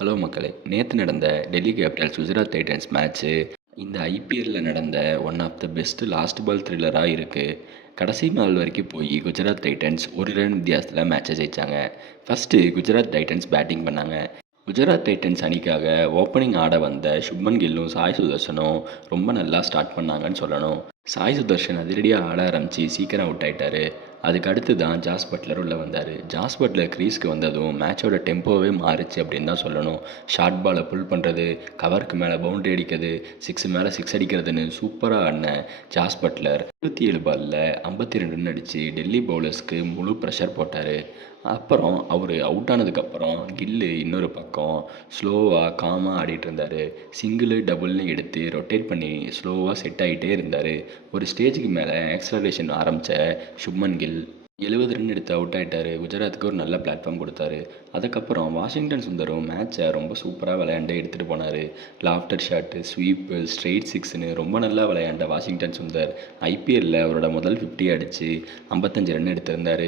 Hello மக்களே! நேத்து நடந்த Delhi Capitals Gujarat Titans match இந்த ஐபிஎல்ல நடந்த one of the best last ball த்ரில்லரா இருக்கு. கடைசி நாள் வரைக்கும் போய் குஜராத் டைட்டன்ஸ் ஒரு ரன் வித்தியாசத்தில் மேட்சை ஜெயிச்சாங்க. ஃபர்ஸ்ட்டு குஜராத் டைட்டன்ஸ் பேட்டிங் பண்ணாங்க. குஜராத் டைட்டன்ஸ் அணிக்காக ஓப்பனிங் ஆட வந்த சுப்மன் கில்லும் சாய் சுதர்ஷனும் ரொம்ப நல்லா ஸ்டார்ட் பண்ணாங்கன்னு சொல்லணும். சாய் சுதர்ஷன் அதிரடியாக ஆட ஆரம்பித்து சீக்கிரம் அவுட் ஆயிட்டாரு. அதுக்கு அடுத்து தான் ஜாஸ் பட்லர் உள்ளே வந்தார். ஜாஸ் பட்லர் க்ரீஸ்க்கு வந்ததும் மேட்சோட டெம்போவே மாறுச்சு அப்படின்னு தான் சொல்லணும். ஷார்ட் பாலை புல் பண்ணுறது, கவருக்கு மேலே பவுண்டரி அடிக்கிறது, சிக்ஸ் மேலே சிக்ஸ் அடிக்கிறதுன்னு சூப்பராக ஆடின ஜாஸ் பட்லர் 27 பாலில் 52 ரன் அடித்து டெல்லி பவுலர்ஸ்க்கு முழு ப்ரெஷர் போட்டார். அப்புறம் அவர் அவுட் ஆனதுக்கப்புறம் கில்லு இன்னொரு பக்கம் ஸ்லோவாக காமாக ஆடிட்டு இருந்தார். சிங்கிளு டபுள்னு எடுத்து ரொட்டேட் பண்ணி ஸ்லோவாக செட் ஆகிட்டே இருந்தார். ஒரு ஸ்டேஜுக்கு மேலே ஆக்சலரேஷன் ஆரம்பித்த சுப்மன் கில் 70 ரன் எடுத்து அவுட் ஆகிட்டார். குஜராத்துக்கு ஒரு நல்ல பிளாட்ஃபார்ம் கொடுத்தாரு. அதுக்கப்புறம் வாஷிங்டன் சுந்தரும் மேட்சை ரொம்ப சூப்பராக விளையாண்டு எடுத்துகிட்டு போனார். லாஃப்டர் ஷாட்டு, ஸ்வீப்பு, ஸ்ட்ரெயிட் சிக்ஸ்னு ரொம்ப நல்லா விளையாண்ட வாஷிங்டன் சுந்தர் ஐபிஎல்லில் அவரோட முதல் 50 அடித்து 55 ரன் எடுத்திருந்தார்.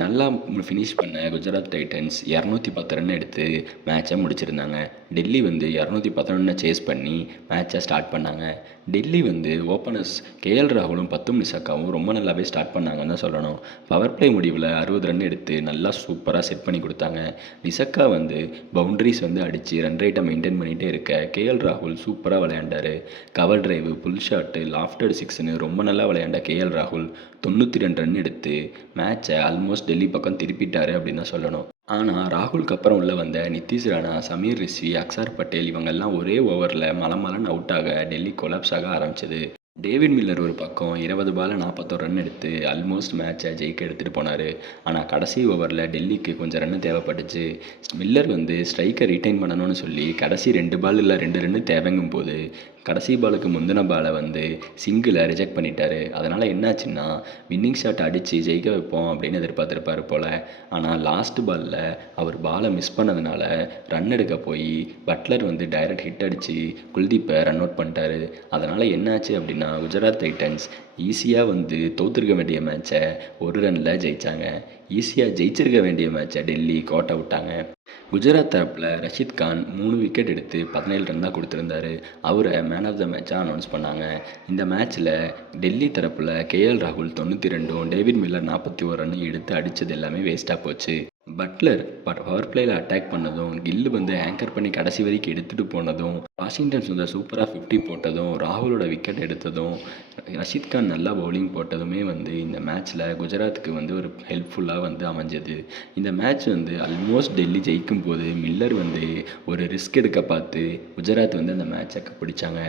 நல்லா ஃபினிஷ் பண்ண குஜராத் டைட்டன்ஸ் 210 ரன் எடுத்து மேட்சை முடிச்சிருந்தாங்க. டெல்லி 211 சேஸ் பண்ணி மேட்சை ஸ்டார்ட் பண்ணாங்க. டெல்லி ஓப்பனர்ஸ் கேஎல் ராகுலும் பத்தும் நிஷாக்காவும் ரொம்ப நல்லாவே ஸ்டார்ட் பண்ணாங்கன்னு தான் சொல்லணும். பவர் பிளே முடிவில் 60 ரன் எடுத்து நல்லா சூப்பராக செட் பண்ணி கொடுத்தாங்க. நிஷாக்கா பவுண்டரிஸ் அடித்து ரன் ரேட்டை மெயின்டைன் பண்ணிகிட்டே இருக்க கேஎல் ராகுல் சூப்பராக விளையாண்டார். கவர் டிரைவு, புல் ஷாட்டு, லாஃப்டட் சிக்ஸ்னு ரொம்ப நல்லா விளையாண்ட கேஎல் ராகுல் 92 ரன் எடுத்து மேட்சை ஆல்மோஸ்ட் டெல்லி பக்கம் திருப்பிட்டாரு அப்படின்னு தான் சொல்லணும். ஆனால் ராகுலுக்கு அப்புறம் உள்ள வந்த நிதிஷ் ராணா, சமீர் ரிஸ்வி, அக்ஷர் பட்டேல் இவங்கெல்லாம் ஒரே ஓவரில் மலமலன்னு அவுட் ஆக டெல்லி கொலாப்ஸ் ஆக ஆரம்பிச்சது. டேவிட் மில்லர் ஒரு பக்கம் 20 பால் 41 ரன் எடுத்து ஆல்மோஸ்ட் மேட்சை ஜெயிக்க எடுத்துகிட்டு போனார். ஆனால் கடைசி ஓவரில் டெல்லிக்கு கொஞ்சம் ரன் தேவைப்பட்டுச்சு. மில்லர் ஸ்ட்ரைக்கை ரிட்டைன் பண்ணணும்னு சொல்லி கடைசி 2 பால் இல்லை 2 ரன்னு தேவைங்கும் போது கடைசி பாலுக்கு முந்தின பாலை சிங்கிளை ரிஜெக்ட் பண்ணிட்டாரு. அதனால் என்னாச்சுன்னா வின்னிங் ஷாட் அடித்து ஜெயிக்க வைப்போம் அப்படின்னு எதிர்பார்த்துருப்பார் போல். ஆனால் லாஸ்ட் பாலில் அவர் பாலை மிஸ் பண்ணதுனால ரன் எடுக்க போய் பட்லர் டைரக்ட் ஹிட் அடித்து குல்தீப்பை ரன் அவுட் பண்ணிட்டாரு. அதனால் என்னாச்சு அப்படின்னா குஜராத் டைட்டன்ஸ் ஈஸியாக தோற்றுருக்க வேண்டிய மேட்சை ஒரு ரனில் ஜெயித்தாங்க. ஈஸியாக ஜெயிச்சிருக்க வேண்டிய மேட்சை டெல்லி கோட்டை விட்டாங்க. குஜராத் தரப்பில் ரஷீத் கான் 3 விக்கெட் எடுத்து 17 ரன் தான் கொடுத்துருந்தாரு. அவரை மேன் ஆஃப் த மேட்சாக அனௌன்ஸ் பண்ணாங்க. இந்த மேட்ச்சில் டெல்லி தரப்பில் கேஎல் ராகுல் 92ம் டேவிட் மில்லர் 41 ரன் எடுத்து அடித்தது எல்லாமே வேஸ்ட்டாக போச்சு. பட்லர் பவர் பிளேயில் அட்டாக் பண்ணதும், கில்லு ஆங்கர் பண்ணி கடைசி வரைக்கும் எடுத்துகிட்டு போனதும், வாஷிங்டன் சுந்தர் சூப்பராக 50 போட்டதும், ராகுலோட விக்கெட் எடுத்ததும், ரஷீத் கான் நல்லா பவுலிங் போட்டதுமே இந்த மேட்ச்சில் குஜராத்துக்கு ஒரு ஹெல்ப்ஃபுல்லாக அமைஞ்சது. இந்த மேட்ச் ஆல்மோஸ்ட் டெல்லி ஜெயிக்கும் போது மில்லர் ஒரு ரிஸ்க் எடுக்க பார்த்து குஜராத் அந்த மேட்சை பிடிச்சாங்க.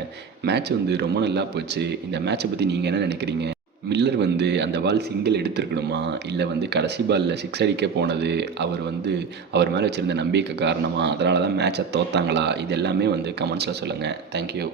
மேட்ச் ரொம்ப நல்லா போச்சு. இந்த மேட்சை பற்றி நீங்கள் என்ன நினைக்கிறீங்க? மில்லர் அந்த பால் சிங்கிள் எடுத்துருக்கணுமா, இல்லை கடைசி பாலில் சிக்ஸ் அடிக்க போனது அவர் அவர் மேலே வச்சுருந்த நம்பிக்கை காரணமாக அதனால தான் மேட்சை தோத்தாங்களா? இது எல்லாமே கமெண்ட்ஸில் சொல்லுங்கள். தேங்க்யூ.